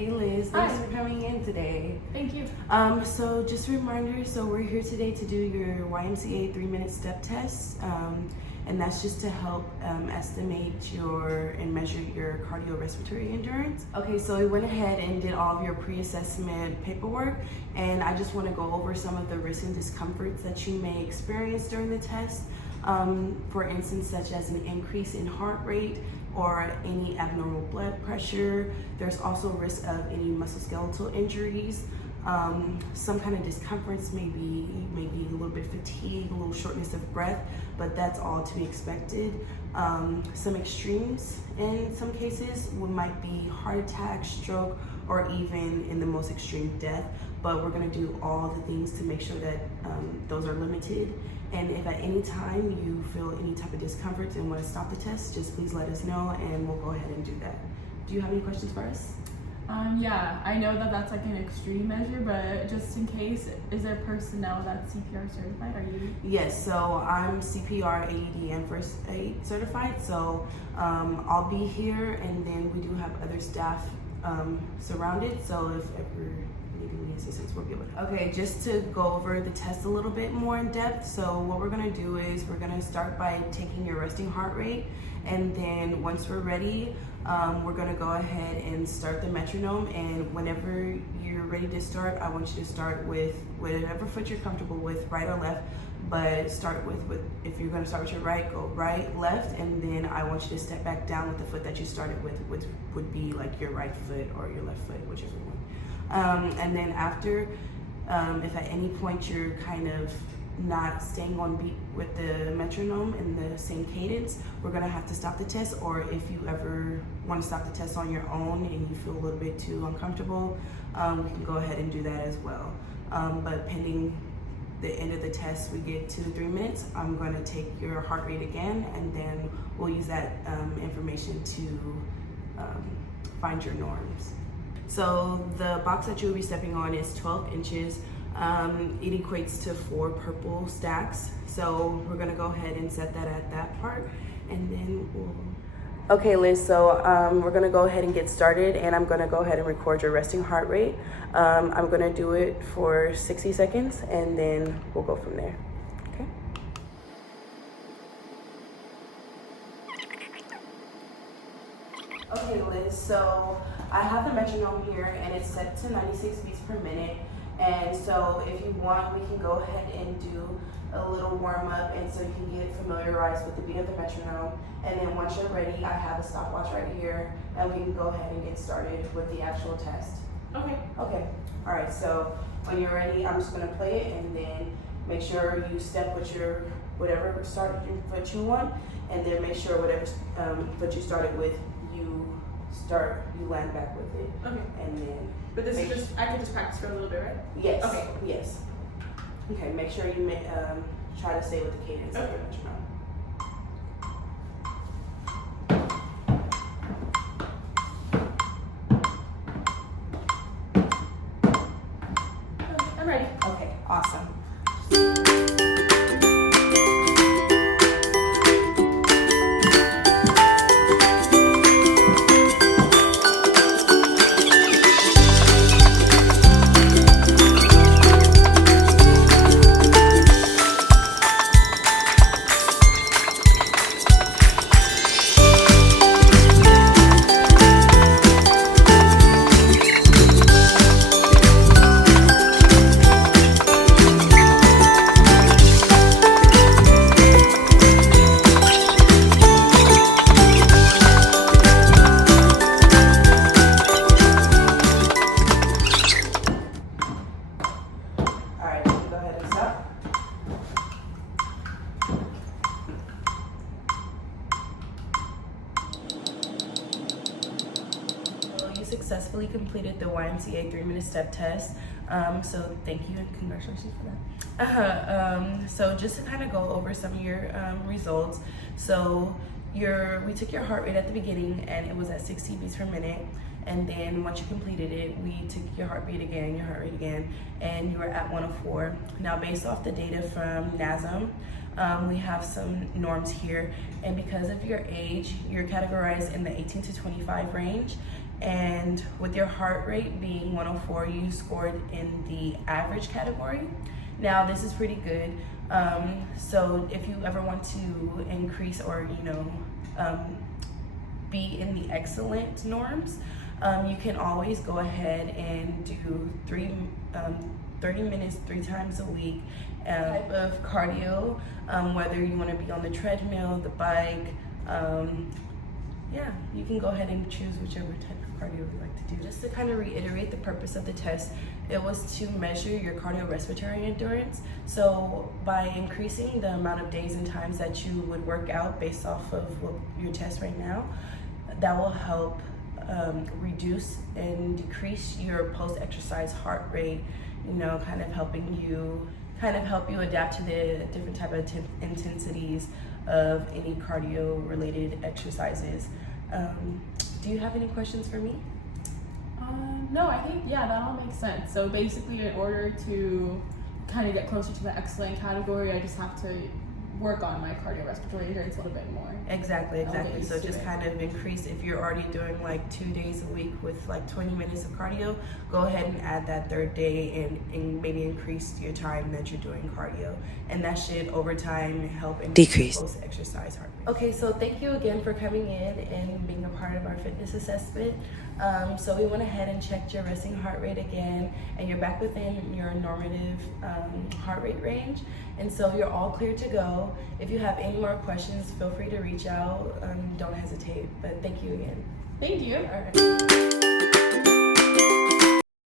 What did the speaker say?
Hey Liz, thanks for coming in today. Thank you. So just a reminder, so we're here today to do your YMCA 3-minute step test. And that's just to help estimate and measure your cardiorespiratory endurance. Okay, so we went ahead and did all of your pre-assessment paperwork, and I just want to go over some of the risks and discomforts that you may experience during the test. For instance, such as an increase in heart rate or any abnormal blood pressure. There's also risk of any musculoskeletal injuries. Some kind of discomforts, maybe a little bit fatigue, a little shortness of breath, but that's all to be expected. Some extremes in some cases might be heart attack, stroke, or even in the most extreme death, but we're going to do all the things to make sure that those are limited. And if at any time you feel any type of discomfort and want to stop the test, just please let us know and we'll go ahead and do that. Do you have any questions for us? Yeah, I know that that's like an extreme measure, but just in case, is there personnel that's CPR certified? Are you? Yes, so I'm CPR, AED, and first aid certified. So I'll be here, and then we do have other staff surrounded. So if ever needing assistance, we'll be able to. Okay, just to go over the test a little bit more in depth. So what we're gonna do is we're gonna start by taking your resting heart rate, and then once we're ready, we're gonna go ahead and start the metronome. And whenever you're ready to start, I want you to start with whatever foot you're comfortable with, right or left. But start with if you're gonna start with your right, go right, left, and then I want you to step back down with the foot that you started with, which would be like your right foot or your left foot, whichever one. And then after, if at any point you're kind of not staying on beat with the metronome in the same cadence, we're gonna have to stop the test. Or if you ever want to stop the test on your own and you feel a little bit too uncomfortable, we can go ahead and do that as well. But pending the end of the test, we get 2 to 3 minutes, I'm gonna take your heart rate again, and then we'll use that information to find your norms. So the box that you'll be stepping on is 12 inches. It equates to 4 purple stacks. So we're gonna go ahead and set that at that part, and then we'll... Okay, Liz, so we're gonna go ahead and get started, and I'm gonna go ahead and record your resting heart rate. I'm gonna do it for 60 seconds, and then we'll go from there, okay? Okay, Liz, so I have the metronome here, and it's set to 96 beats per minute. And so if you want, we can go ahead and do a little warm up, and so you can get familiarized with the beat of the metronome. And then once you're ready, I have a stopwatch right here, and we can go ahead and get started with the actual test. Okay. Okay. All right. So when you're ready, I'm just gonna play it, and then make sure you step with your whatever starting foot you want, and then make sure whatever foot you started with, you land back with it. Okay. And then. But this is just, I can just practice for a little bit, right? Yes. Okay. Yes. Okay, make sure you try to stay with the cadence of your metronome. Okay, I'm ready. Okay, awesome. Successfully completed the YMCA 3-minute step test. So thank you and congratulations for that. So just to kind of go over some of your results. So we took your heart rate at the beginning, and it was at 60 beats per minute. And then once you completed it, we took your heart rate again, and you were at 104. Now, based off the data from NASM, we have some norms here, and because of your age, you're categorized in the 18 to 25 range, and with your heart rate being 104, you scored in the average category. Now this is pretty good. So if you ever want to increase or be in the excellent norms, you can always go ahead and do 30 minutes 3 times a week type of cardio, whether you want to be on the treadmill, the bike. Yeah, you can go ahead and choose whichever type of cardio you like to do. Just to kind of reiterate the purpose of the test, it was to measure your cardiorespiratory endurance. So by increasing the amount of days and times that you would work out based off of your test right now, that will help reduce and decrease your post-exercise heart rate, kind of help you adapt to the different type of intensities of any cardio related exercises. Do you have any questions for me? No, I think, that all makes sense. So basically, in order to kind of get closer to the excellent category, I just have to work on my cardiorespiratory endurance a little bit more. Exactly. So just kind of increase, if you're already doing like 2 days a week with like 20 minutes of cardio, go ahead and add that 3rd day and maybe increase your time that you're doing cardio. And that should over time help decrease post-exercise heart rate. Okay, so thank you again for coming in and being a part of our fitness assessment. So we went ahead and checked your resting heart rate again, and you're back within your normative heart rate range. And so you're all clear to go. If you have any more questions, feel free to reach out. Don't hesitate. But thank you again. Thank you. All right.